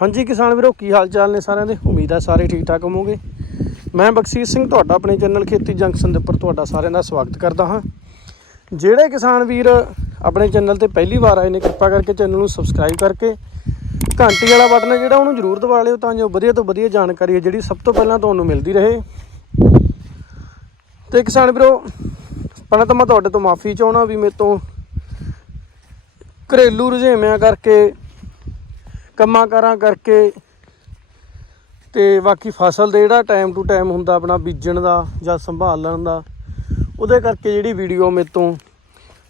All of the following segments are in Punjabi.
ਹਾਂਜੀ ਕਿਸਾਨ ਵੀਰੋ, ਕੀ ਹਾਲ ਚਾਲ ਨੇ ਸਾਰਿਆਂ ਦੇ? ਉਮੀਦ ਹੈ ਸਾਰੇ ਠੀਕ ਠਾਕ ਹੋਵੋਗੇ। ਮੈਂ ਬਖਸ਼ੀਸ਼ ਸਿੰਘ, ਤੁਹਾਡਾ ਆਪਣੇ ਚੈਨਲ ਖੇਤੀ ਜੰਕਸ਼ਨ ਦੇ ਉੱਪਰ ਤੁਹਾਡਾ ਸਾਰਿਆਂ ਦਾ ਸਵਾਗਤ ਕਰਦਾ ਹਾਂ। ਜਿਹੜੇ ਕਿਸਾਨ ਵੀਰ ਆਪਣੇ ਚੈਨਲ ਤੇ ਪਹਿਲੀ ਵਾਰ ਆਏ ਨੇ, ਕਿਰਪਾ ਕਰਕੇ ਚੈਨਲ ਨੂੰ ਸਬਸਕ੍ਰਾਈਬ ਕਰਕੇ ਘੰਟੀ ਵਾਲਾ ਬਟਨ ਹੈ ਜਿਹੜਾ, ਉਹਨੂੰ ਜ਼ਰੂਰ ਦਬਾ ਲਿਓ ਤਾਂ ਜੋ ਵਧੀਆ ਤੋਂ ਵਧੀਆ ਜਾਣਕਾਰੀ ਹੈ ਜਿਹੜੀ ਸਭ ਤੋਂ ਪਹਿਲਾਂ ਤੁਹਾਨੂੰ ਮਿਲਦੀ ਰਹੇ। ਤੇ ਕਿਸਾਨ ਵੀਰੋ, ਪਹਿਲਾਂ ਤਾਂ ਮੈਂ ਤੁਹਾਡੇ ਤੋਂ ਮਾਫੀ ਚਾਹਣਾ ਵੀ ਮੇਰੇ ਤੋਂ ਘਰੇਲੂ ਰੁਝੇਵਿਆਂ ਕਰਕੇ ਕੰਮਾਂ ਕਾਰਾਂ ਕਰਕੇ ਤੇ ਬਾਕੀ ਫਸਲ ਦੇ ਜਿਹੜਾ ਟਾਈਮ ਟੂ ਟਾਈਮ ਹੁੰਦਾ ਆਪਣਾ ਬੀਜਣ ਦਾ ਜਾਂ ਸੰਭਾਲਣ ਦਾ, ਉਹਦੇ ਕਰਕੇ ਜਿਹੜੀ ਵੀਡੀਓ ਮੇਰੇ ਤੋਂ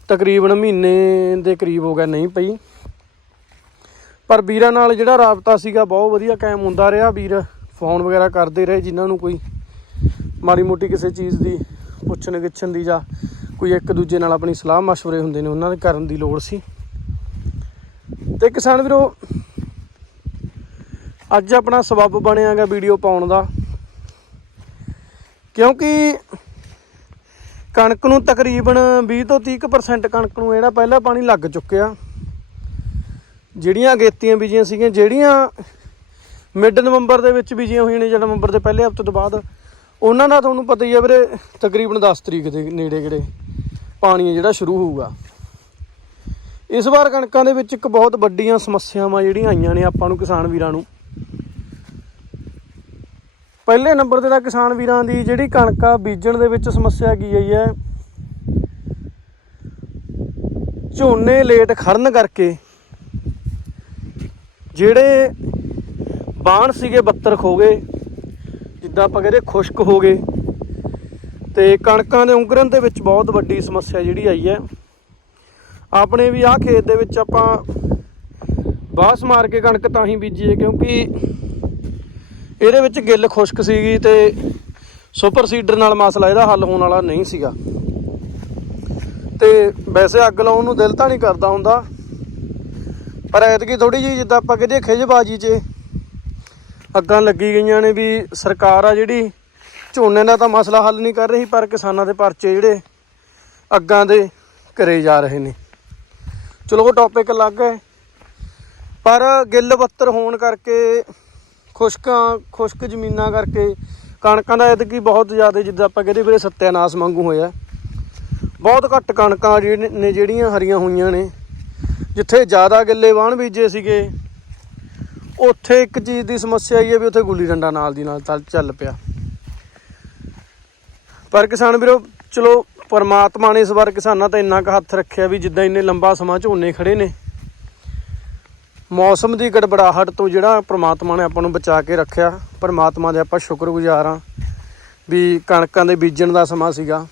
ਤਕਰੀਬਨ ਮਹੀਨੇ ਦੇ ਕਰੀਬ ਹੋ ਗਿਆ ਨਹੀਂ ਪਈ। ਪਰ ਵੀਰਾਂ ਨਾਲ ਜਿਹੜਾ ਰਾਬਤਾ ਸੀਗਾ ਬਹੁਤ ਵਧੀਆ ਕਾਇਮ ਹੁੰਦਾ ਰਿਹਾ, ਵੀਰ ਫੋਨ ਵਗੈਰਾ ਕਰਦੇ ਰਹੇ ਜਿਨ੍ਹਾਂ ਨੂੰ ਕੋਈ ਮਾੜੀ ਮੋਟੀ ਕਿਸੇ ਚੀਜ਼ ਦੀ ਪੁੱਛਣ ਗਿੱਛਣ ਦੀ ਜਾਂ ਕੋਈ ਇੱਕ ਦੂਜੇ ਨਾਲ ਆਪਣੀ ਸਲਾਹ مشਵਰੇ ਹੁੰਦੇ ਨੇ, ਉਹਨਾਂ ਦੇ ਕਰਨ ਦੀ ਲੋੜ ਸੀ। ਤੇ ਕਿਸਾਨ ਵੀਰੋ ਅੱਜ ਆਪਣਾ ਸਬੱਬ ਬਣਿਆਗਾ ਵੀਡੀਓ ਪਾਉਣ ਦਾ। ਕਿਉਂਕਿ ਕਣਕ ਨੂੰ ਤਕਰੀਬਨ 20 ਤੋਂ 30% ਕਣਕ ਨੂੰ ਜਿਹੜਾ ਪਹਿਲਾਂ ਪਾਣੀ ਲੱਗ ਚੁੱਕਿਆ। ਜਿਹੜੀਆਂ ਅਗੇਤੀਆਂ ਬੀਜੀਆਂ ਸੀਗੀਆਂ, ਜਿਹੜੀਆਂ ਮਿਡ ਨਵੰਬਰ ਦੇ ਵਿੱਚ ਬੀਜੀਆਂ ਹੋਈਆਂ ਨੇ, ਜਾਂ ਨਵੰਬਰ ਦੇ ਪਹਿਲੇ ਹਫ਼ਤੇ ਤੋਂ ਬਾਅਦ, ਉਹਨਾਂ ਦਾ ਤੁਹਾਨੂੰ ਪਤਾ ਹੀ ਹੈ ਵੀਰੇ, ਤਕਰੀਬਨ 10 ਤਰੀਕ ਦੇ ਨੇੜੇ ਕਿਹੜੇ ਪਾਣੀ ਜਿਹੜਾ ਸ਼ੁਰੂ ਹੋਊਗਾ। ਇਸ ਵਾਰ ਕਣਕਾਂ ਦੇ ਵਿੱਚ ਇੱਕ ਬਹੁਤ ਵੱਡੀਆਂ ਸਮੱਸਿਆਵਾਂ ਜਿਹੜੀਆਂ ਆਈਆਂ ਨੇ ਆਪਾਂ ਨੂੰ ਕਿਸਾਨ ਵੀਰਾਂ ਨੂੰ। ਪਹਿਲੇ ਨੰਬਰ ਤੇ ਤਾਂ ਕਿਸਾਨ ਵੀਰਾਂ ਦੀ ਜਿਹੜੀ ਕਣਕ ਆ ਬੀਜਣ ਦੇ ਵਿੱਚ ਸਮੱਸਿਆ ਕੀ ਆਈ ਹੈ? ਝੋਨੇ ਲੇਟ ਖੜਨ ਕਰਕੇ ਜਿਹੜੇ ਬਾਣ ਸੀਗੇ 72 ਖੋ ਗਏ, ਜਿੱਦਾਂ ਆਪਾਂ ਕਹਿੰਦੇ ਖੁਸ਼ਕ ਹੋ ਗਏ, ਤੇ ਕਣਕਾਂ ਦੇ ਉਂਗਰਨ ਦੇ ਵਿੱਚ ਬਹੁਤ ਵੱਡੀ ਸਮੱਸਿਆ ਜਿਹੜੀ ਆਈ ਹੈ। ਆਪਣੇ ਵੀ ਆਹ ਖੇਤ ਦੇ ਵਿੱਚ ਆਪਾਂ ਬਾਸ ਮਾਰ ਕੇ ਕਣਕ ਤਾਂ ਹੀ ਬੀਜੀ ਹੈ ਕਿਉਂਕਿ ਇਹਦੇ ਵਿੱਚ ਗਿੱਲ ਖੁਸ਼ਕ ਸੀਗੀ ਤੇ ਸੁਪਰ ਸੀਡਰ ਨਾਲ ਮਸਲਾ ਇਹਦਾ ਹੱਲ ਹੋਣ ਵਾਲਾ ਨਹੀਂ ਸੀਗਾ। ਤੇ ਵੈਸੇ ਅੱਗ ਲਾਉਣ ਨੂੰ ਦਿਲ ਤਾਂ ਨਹੀਂ ਕਰਦਾ ਹੁੰਦਾ, ਪਰ ਐਤਕੀ ਥੋੜੀ ਜਿਹੀ ਜਿੱਦਾਂ ਆਪਾਂ ਕਹਿੰਦੇ ਖਿਜਬਾਜੀ 'ਚ ਅੱਗਾਂ ਲੱਗੀ ਗਈਆਂ ਨੇ ਵੀ ਸਰਕਾਰ ਆ ਜਿਹੜੀ ਝੋਨੇ ਦਾ ਤਾਂ ਮਸਲਾ ਹੱਲ ਨਹੀਂ ਕਰ ਰਹੀ, ਪਰ ਕਿਸਾਨਾਂ ਦੇ ਪਰਚੇ ਜਿਹੜੇ ਅੱਗਾਂ ਦੇ ਕਰੇ ਜਾ ਰਹੇ ਨੇ। ਚਲੋ ਉਹ ਟੌਪਿਕ ਅਲੱਗ ਹੈ, ਪਰ ਗਿੱਲ ਬੱਤਰ ਹੋਣ ਕਰਕੇ ਖੁਸ਼ਕਾਂ, ਖੁਸ਼ਕ ਜ਼ਮੀਨਾਂ ਕਰਕੇ ਕਣਕਾਂ ਦਾ ਐਤਕੀ ਬਹੁਤ ਜ਼ਿਆਦਾ ਜਿੱਦਾਂ ਆਪਾਂ ਕਹਿੰਦੇ ਵੀਰੇ ਸੱਤਿਆਨਾਸ਼ ਵਾਂਗੂ ਹੋਇਆ। ਬਹੁਤ ਘੱਟ ਕਣਕਾਂ ਜਿਹੜੀ ਨੇ ਜਿਹੜੀਆਂ ਹਰੀਆਂ ਹੋਈਆਂ ਨੇ। ਜਿੱਥੇ ਜ਼ਿਆਦਾ ਗਿੱਲੇ ਵਾਹਣ ਬੀਜੇ ਸੀਗੇ, ਉੱਥੇ ਇੱਕ ਚੀਜ਼ ਦੀ ਸਮੱਸਿਆ ਆਈ ਹੈ ਵੀ ਉੱਥੇ ਗੁੱਲੀ ਡੰਡਾ ਨਾਲ ਦੀ ਨਾਲ ਚੱਲ- ਚੱਲ ਪਿਆ। ਪਰ ਕਿਸਾਨ ਵੀਰੋ, ਚਲੋ ਪਰਮਾਤਮਾ ਨੇ ਇਸ ਵਾਰ ਕਿਸਾਨਾਂ ਤੇ ਇੰਨਾ ਕੁ ਹੱਥ ਰੱਖਿਆ ਵੀ ਜਿੱਦਾਂ ਇੰਨੇ ਲੰਬਾ ਸਮਾਂ ਝੋਨੇ ਖੜੇ ਨੇ। ਮੌਸਮ ਦੀ ਗੜਬੜਾਹਟ ਤੋਂ ਜਿਹੜਾ ਪ੍ਰਮਾਤਮਾ ਨੇ ਆਪਾਂ ਨੂੰ ਬਚਾ ਕੇ ਰੱਖਿਆ, ਪਰਮਾਤਮਾ ਦੇ ਆਪਾਂ ਸ਼ੁਕਰਗੁਜ਼ਾਰ ਹਾਂ ਵੀ ਕਣਕਾਂ ਦੇ ਬੀਜਣ ਦਾ ਸਮਾਂ ਸੀਗਾ,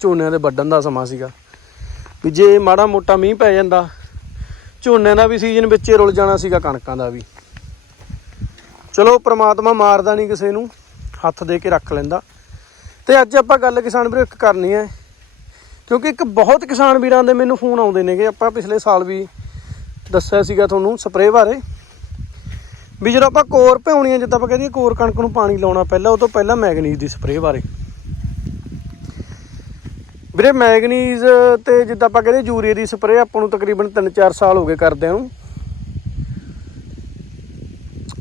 ਝੋਨਿਆਂ ਦੇ ਵੱਢਣ ਦਾ ਸਮਾਂ ਸੀਗਾ। ਵੀ ਜੇ ਮਾੜਾ ਮੋਟਾ ਮੀਂਹ ਪੈ ਜਾਂਦਾ ਝੋਨਿਆਂ ਦਾ ਵੀ ਸੀਜ਼ਨ ਵਿੱਚ ਰੁਲ ਜਾਣਾ ਸੀਗਾ, ਕਣਕਾਂ ਦਾ ਵੀ। ਚਲੋ, ਪ੍ਰਮਾਤਮਾ ਮਾਰਦਾ ਨਹੀਂ ਕਿਸੇ ਨੂੰ, ਹੱਥ ਦੇ ਕੇ ਰੱਖ ਲੈਂਦਾ। ਤੇ ਅੱਜ ਆਪਾਂ ਗੱਲ ਕਿਸਾਨ ਵੀਰੋ ਇੱਕ ਕਰਨੀ ਹੈ, ਕਿਉਂਕਿ ਇੱਕ ਬਹੁਤ ਕਿਸਾਨ ਵੀਰਾਂ ਦੇ ਮੈਨੂੰ ਫੋਨ ਆਉਂਦੇ ਨੇਗੇ, ਆਪਾਂ ਪਿਛਲੇ ਸਾਲ ਵੀ ਦੱਸਿਆ ਸੀਗਾ ਤੁਹਾਨੂੰ ਸਪਰੇਅ ਬਾਰੇ। ਵੀ ਜਦੋਂ ਆਪਾਂ ਕੋਰ ਭਿਉਣੀ ਹੈ ਜਿੱਦਾਂ ਆਪਾਂ ਕਹਿੰਦੇ ਕੋਰ ਕਣਕ ਨੂੰ ਪਾਣੀ ਲਾਉਣਾ ਪਹਿਲਾਂ ਉਹ ਤੋਂ ਪਹਿਲਾਂ ਮੈਗਨੀਜ਼ ਦੀ ਸਪਰੇਅ ਬਾਰੇ। ਵੀਰੇ ਮੈਗਨੀਜ਼ ਤੇ ਜਿੱਦਾਂ ਆਪਾਂ ਕਹਿੰਦੇ ਯੂਰੀਆ ਦੀ ਸਪਰੇਅ ਆਪਾਂ ਨੂੰ ਤਕਰੀਬਨ 3-4 ਸਾਲ ਹੋ ਗਏ ਕਰਦਿਆਂ ਨੂੰ।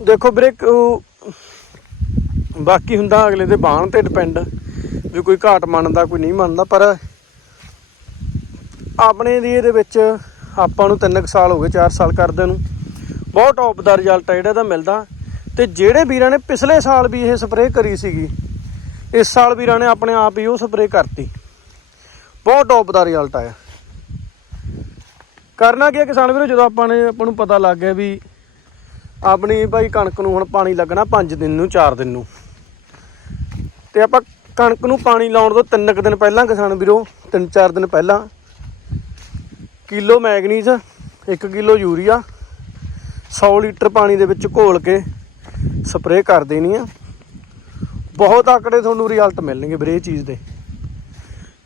ਦੇਖੋ ਵੀਰੇ ਉਹ ਬਾਕੀ ਹੁੰਦਾ ਅਗਲੇ ਦੇ ਬਾਣ ਤੇ ਡਿਪੈਂਡ ਵੀ ਕੋਈ ਘਾਟ ਮੰਨਦਾ, ਕੋਈ ਨਹੀਂ ਮੰਨਦਾ, ਪਰ ਆਪਣੇ ਦੀ ਇਹਦੇ ਵਿੱਚ ਆਪਾਂ ਨੂੰ 3 ਸਾਲ ਹੋ ਗਏ 4 ਸਾਲ ਕਰਦੇ ਨੂੰ। ਬਹੁਤ ਟੌਪ ਦਾ ਰਿਜ਼ਲਟ ਆ ਜਿਹੜਾ ਇਹਦਾ ਮਿਲਦਾ। ਤੇ ਜਿਹੜੇ ਵੀਰਾਂ ਨੇ ਪਿਛਲੇ ਸਾਲ ਵੀ ਇਹ ਸਪਰੇਅ ਕਰੀ ਸੀਗੀ, ਇਸ ਸਾਲ ਵੀਰਾਂ ਨੇ ਆਪਣੇ ਆਪ ਹੀ ਉਹ ਸਪਰੇਅ ਕਰਤੀ। ਬਹੁਤ ਟੌਪ ਦਾ ਰਿਜ਼ਲਟ ਆਇਆ। ਕਰਨਾ ਕੀ ਕਿਸਾਨ ਵੀਰੋ, ਜਦੋਂ ਆਪਾਂ ਨੇ ਆਪਾਂ ਨੂੰ ਪਤਾ ਲੱਗ ਗਿਆ ਵੀ ਆਪਣੀ ਭਾਈ ਕਣਕ ਨੂੰ ਹੁਣ ਪਾਣੀ ਲੱਗਣਾ 5 ਦਿਨ ਨੂੰ 4 ਦਿਨ ਨੂੰ। ਤੇ ਆਪਾਂ ਕਣਕ ਨੂੰ ਪਾਣੀ ਲਾਉਣ ਤੋਂ 3 ਕੁ ਦਿਨ ਪਹਿਲਾਂ ਕਿਸਾਨ ਵੀਰੋ 3-4 ਦਿਨ ਪਹਿਲਾਂ kilo manganese 1 kilo urea 100 litre ਪਾਣੀ ਦੇ ਵਿੱਚ ਘੋਲ ਕੇ ਸਪਰੇਅ ਕਰ ਦੇਣੀ ਆ। ਬਹੁਤ ਆਕੜੇ ਤੁਹਾਨੂੰ ਰਿਜ਼ਲਟ ਮਿਲਣਗੇ ਵੀਰੇ ਚੀਜ਼ ਦੇ।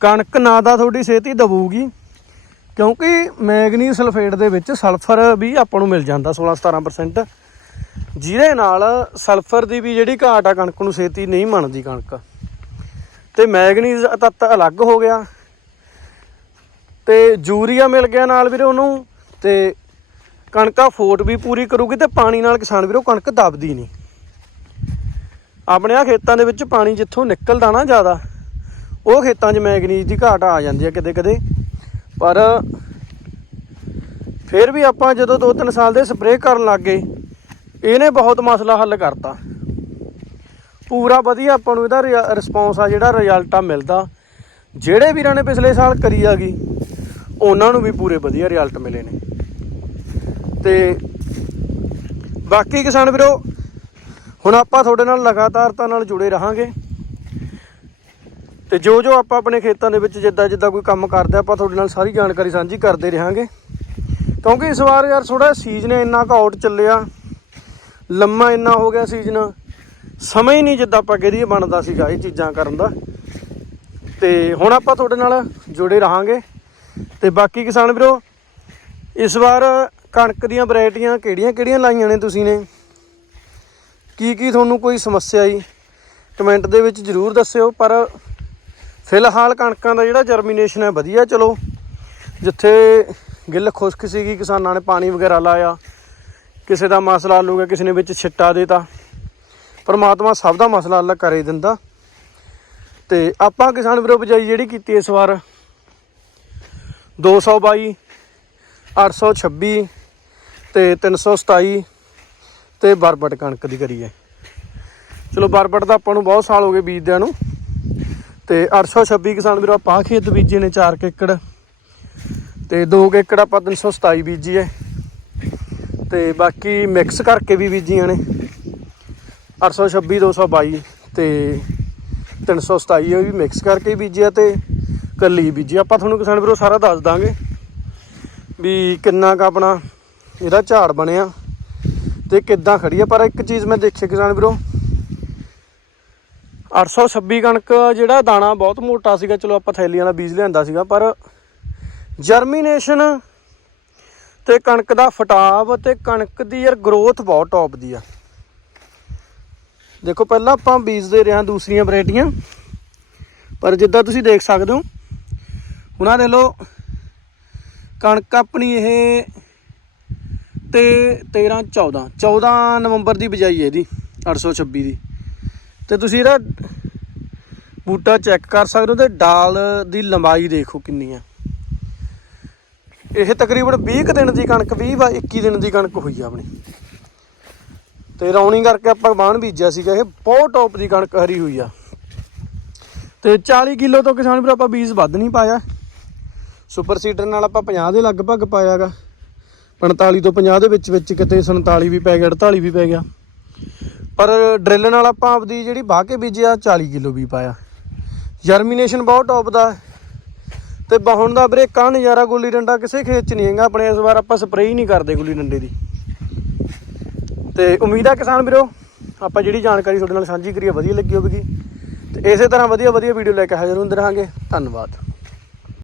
ਕਣਕ ਨਾ ਦਾ ਤੁਹਾਡੀ ਸਿਹਤ ਹੀ ਦਬੂਗੀ, ਕਿਉਂਕਿ ਮੈਗਨੀਜ਼ ਸਲਫੇਟ ਦੇ ਵਿੱਚ ਸਲਫਰ ਵੀ ਆਪਾਂ ਨੂੰ ਮਿਲ ਜਾਂਦਾ 16-17% ਜਿਹਦੇ ਨਾਲ ਸਲਫਰ ਦੀ ਵੀ ਜਿਹੜੀ ਘਾਟ ਆ, ਕਣਕ ਨੂੰ ਛੇਤੀ ਨਹੀਂ ਮੰਨਦੀ ਕਣਕ। ਤੇ ਮੈਗਨੀਜ਼ ਤੱਤ ਅਲੱਗ ਹੋ ਗਿਆ। ਤੇ ਯੂਰੀਆ ਮਿਲ ਗਿਆ ਨਾਲ ਵੀਰੇ ਉਹਨੂੰ ਤੇ ਕਣਕਾ ਫੋਟ ਵੀ ਪੂਰੀ ਕਰੂਗੀ ਤੇ ਪਾਣੀ ਨਾਲ ਕਿਸਾਨ ਵੀਰੋ ਕਣਕ ਦਬਦੀ ਨਹੀਂ। ਆਪਣੇ ਆ ਖੇਤਾਂ ਦੇ ਵਿੱਚ ਪਾਣੀ ਜਿੱਥੋਂ ਨਿਕਲਦਾ ਨਾ ਜ਼ਿਆਦਾ, ਉਹ ਖੇਤਾਂ 'ਚ ਮੈਗਨੀਜ਼ ਦੀ ਘਾਟ ਆ ਜਾਂਦੀ ਹੈ ਕਿਤੇ ਕਿਤੇ। ਪਰ ਫਿਰ ਵੀ ਆਪਾਂ ਜਦੋਂ 2-3 ਸਾਲ ਦੇ ਸਪਰੇਅ ਕਰਨ ਲੱਗ ਗਏ, ਇਹਨੇ ਬਹੁਤ ਮਸਲਾ ਹੱਲ ਕਰਤਾ। ਪੂਰਾ ਵਧੀਆ ਆਪਾਂ ਨੂੰ ਇਹਦਾ ਰਿਸਪੌਂਸ ਆ ਜਿਹੜਾ ਰਿਜ਼ਲਟ ਆ ਮਿਲਦਾ। ਜਿਹੜੇ ਵੀਰਾਂ ਨੇ ਪਿਛਲੇ ਸਾਲ ਕਰੀ ਆਗੀ ਉਹਨਾਂ ਨੂੰ ਵੀ ਪੂਰੇ ਵਧੀਆ ਰਿਜ਼ਲਟ ਮਿਲੇ ਨੇ। ਤੇ ਬਾਕੀ ਕਿਸਾਨ ਵੀਰੋ, ਹੁਣ ਆਪਾਂ ਤੁਹਾਡੇ ਨਾਲ ਲਗਾਤਾਰਤਾ ਨਾਲ ਜੁੜੇ ਰਹਾਂਗੇ। ਤੇ ਜੋ ਜੋ ਆਪਾਂ ਆਪਣੇ ਖੇਤਾਂ ਦੇ ਵਿੱਚ ਜਿੱਦਾਂ ਜਿੱਦਾਂ ਕੋਈ ਕੰਮ ਕਰਦੇ ਆਪਾਂ ਤੁਹਾਡੇ ਨਾਲ ਸਾਰੀ ਜਾਣਕਾਰੀ ਸਾਂਝੀ ਕਰਦੇ ਰਹਾਂਗੇ। ਕਿਉਂਕਿ ਇਸ ਵਾਰ ਯਾਰ ਥੋੜਾ ਸੀਜ਼ਨ ਇੰਨਾ ਕੁ ਆਊਟ ਚੱਲਿਆ। ਲੰਮਾ ਇੰਨਾ ਹੋ ਗਿਆ ਸੀਜ਼ਨ ਸਮਝ ਹੀ ਨਹੀਂ ਜਿੱਦਾਂ ਆਪਾਂ ਕਹਦੀਏ ਬਣਦਾ ਸੀਗਾ ਇਹ ਚੀਜ਼ਾਂ ਕਰਨ ਦਾ। ਤੇ ਹੁਣ ਆਪਾਂ ਤੁਹਾਡੇ ਨਾਲ ਜੁੜੇ ਰਹਾਂਗੇ। ਤੇ ਬਾਕੀ ਕਿਸਾਨ ਵੀਰੋ, ਇਸ ਵਾਰ ਕਣਕ ਦੀਆਂ ਵੈਰਾਈਟੀਆਂ ਕਿਹੜੀਆਂ ਕਿਹੜੀਆਂ ਲਾਈਆਂ ਨੇ ਤੁਸੀਂ ਨੇ? ਕੀ ਕੀ ਤੁਹਾਨੂੰ ਕੋਈ ਸਮੱਸਿਆ ਆਈ? ਕਮੈਂਟ ਦੇ ਵਿੱਚ ਜਰੂਰ ਦੱਸਿਓ, ਪਰ ਫਿਲਹਾਲ ਕਣਕਾਂ ਦਾ ਜਿਹੜਾ ਜਰਮੀਨੇਸ਼ਨ ਹੈ ਵਧੀਆ ਚਲੋ। ਜਿੱਥੇ ਗਿੱਲ ਖੁਸ਼ਕ ਸੀਗੀ, ਕਿਸਾਨਾਂ ਨੇ ਪਾਣੀ ਵਗੈਰਾ ਲਾਇਆ, ਕਿਸੇ ਦਾ ਮਸਲਾ ਹੱਲ ਹੋ ਗਿਆ, ਕਿਸੇ ਨੇ ਵਿੱਚ ਛਿੱਟਾ ਦੇਤਾ, ਪਰਮਾਤਮਾ ਸਭ ਦਾ ਮਸਲਾ ਹੱਲ ਕਰੇ ਦਿੰਦਾ। ਤੇ ਆਪਾਂ ਕਿਸਾਨ ਵੀਰੋ, ਬਜਾਈ ਜਿਹੜੀ ਕੀਤੀ ਇਸ ਵਾਰ 222 826 ਤੇ 327 ਤੇ ਬਰਬਟ ਕਣਕ ਦੀ ਕਰੀ ਹੈ। ਚਲੋ ਬਰਬਟ ਦਾ ਆਪਾਂ ਨੂੰ ਬਹੁਤ ਸਾਲ ਹੋ ਗਏ ਬੀਜਦਿਆਂ ਨੂੰ ਤੇ 826 ਕਿਸਾਨ ਵੀਰੋ, ਆਪਾਂ ਆਹ ਖੇਤ ਬੀਜੇ ਨੇ 4 ਏਕੜ ਤੇ 2 ਏਕੜ ਆਪਾਂ 327 ਬੀਜੀ ਹੈ ਤੇ ਬਾਕੀ ਮਿਕਸ ਕਰਕੇ ਵੀ ਬੀਜੀਆਂ ਨੇ। 826 222 ਤੇ 327 ਉਹ ਵੀ ਮਿਕਸ ਕਰਕੇ ਬੀਜਿਆ ਤੇ ਕੱਲੀ ਬੀਜੀ। ਆਪਾਂ ਤੁਹਾਨੂੰ ਕਿਸਾਨ ਵੀਰੋ ਸਾਰਾ ਦੱਸ ਦਾਂਗੇ ਵੀ ਕਿੰਨਾ ਕ ਆਪਣਾ ਇਹਦਾ ਝਾੜ ਬਣਿਆ ਤੇ ਕਿੱਦਾਂ ਖੜੀ ਆ। ਪਰ ਇੱਕ ਚੀਜ਼ ਮੈਂ ਦੇਖੀ ਕਿਸਾਨ ਵੀਰੋ 826 ਕਣਕ ਜਿਹੜਾ ਦਾਣਾ ਬਹੁਤ ਮੋਟਾ ਸੀਗਾ, ਚਲੋ ਆਪਾਂ ਥੈਲੀਆਂ ਦਾ ਬੀਜ ਲਿਆਂਦਾ ਸੀਗਾ, ਪਰ ਜਰਮੀਨੇਸ਼ਨ ਤੇ ਕਣਕ ਦਾ ਫਟਾਵ ਤੇ ਕਣਕ ਦੀ ਯਾਰ ਗਰੋਥ ਬਹੁਤ ਟੌਪ ਦੀ ਆ। ਦੇਖੋ, ਪਹਿਲਾਂ ਆਪਾਂ ਬੀਜਦੇ ਰਹੇ ਹਾਂ ਦੂਸਰੀਆਂ ਵੈਰਾਈਟੀਆਂ, ਪਰ ਜਿੱਦਾਂ ਤੁਸੀਂ ਦੇਖ ਸਕਦੇ ਹੋ ਉਹਨਾਂ ਦੇ ਦੇਖ ਲਓ ਕਣਕ ਆਪਣੀ ਇਹ ਤੇ 13 14 14 ਨਵੰਬਰ ਦੀ ਬਿਜਾਈ ਹੈ ਇਹਦੀ 826 ਦੀ। ਤੇ ਤੁਸੀਂ ਇਹਦਾ ਬੂਟਾ ਚੈੱਕ ਕਰ ਸਕਦੇ ਹੋ ਤੇ ਡਾਲ ਦੀ ਲੰਬਾਈ ਦੇਖੋ ਕਿੰਨੀ ਆ ਇਹ ਤਕਰੀਬਨ 20 ਕੁ ਦਿਨ ਦੀ ਕਣਕ 20 ਜਾਂ 21 ਦਿਨ ਦੀ ਕਣਕ ਹੋਈ ਆ ਆਪਣੀ। ਤੇ ਰੌਣੀ ਕਰਕੇ ਆਪਾਂ ਬਾਣ ਬੀਜਿਆ ਸੀਗਾ, ਇਹ ਬਹੁਤ ਟੌਪ ਦੀ ਕਣਕ ਹਰੀ ਹੋਈ ਆ। ਤੇ 40 ਕਿਲੋ ਤੋਂ ਕਿਸਾਨ ਵੀਰ ਆਪਾਂ ਬੀਜ ਵੱਧ ਨਹੀਂ ਪਾਇਆ। ਸੁਪਰ ਸੀਡਰ ਨਾਲ ਆਪਾਂ 50 ਦੇ ਲਗਭਗ ਪਾਇਆਗਾ। 45 ਤੋਂ 50 ਦੇ ਵਿੱਚ ਵਿੱਚ ਕਿਤੇ 47 ਵੀ ਪੈ ਗਿਆ 48 ਵੀ ਪੈ ਗਿਆ। ਪਰ ਡਰਿੱਲ ਨਾਲ ਆਪਾਂ ਆਪਦੀ ਜਿਹੜੀ ਵਾਹ ਕੇ ਬੀਜਿਆ 40 ਕਿਲੋ ਵੀ ਪਾਇਆ। ਜਰਮੀਨੇਸ਼ਨ ਬਹੁਤ ਟੌਪ ਦਾ। ਹੈ। ਤੇ ਬਹੁਣ ਦਾ ਵੀਰੇ ਕਾ ਨਜ਼ਾਰਾ ਗੁੱਲੀ ਡੰਡਾ ਕਿਸੇ ਖੇਤ ਚ ਨਹੀਂ ਹੈਗਾ, ਆਪਣੇ ਇਸ ਵਾਰ ਆਪਾਂ ਸਪਰੇਅ ਹੀ ਨਹੀਂ ਕਰਦੇ ਗੁੱਲੀ ਡੰਡੇ ਦੀ। ਤੇ ਉਮੀਦ ਆ ਕਿਸਾਨ ਵੀਰੋ, ਆਪਾਂ ਜਿਹੜੀ ਜਾਣਕਾਰੀ ਤੁਹਾਡੇ ਨਾਲ ਸਾਂਝੀ ਕਰੀ ਵਧੀਆ ਲੱਗੀ ਹੋਵੇਗੀ। ਤੇ ਇਸੇ ਤਰ੍ਹਾਂ ਵਧੀਆ ਵਧੀਆ ਵੀਡੀਓ ਲੈ ਕੇ ਹਾਜ਼ਰ ਹੁੰਦੇ ਰਹਾਂਗੇ। ਧੰਨਵਾਦ।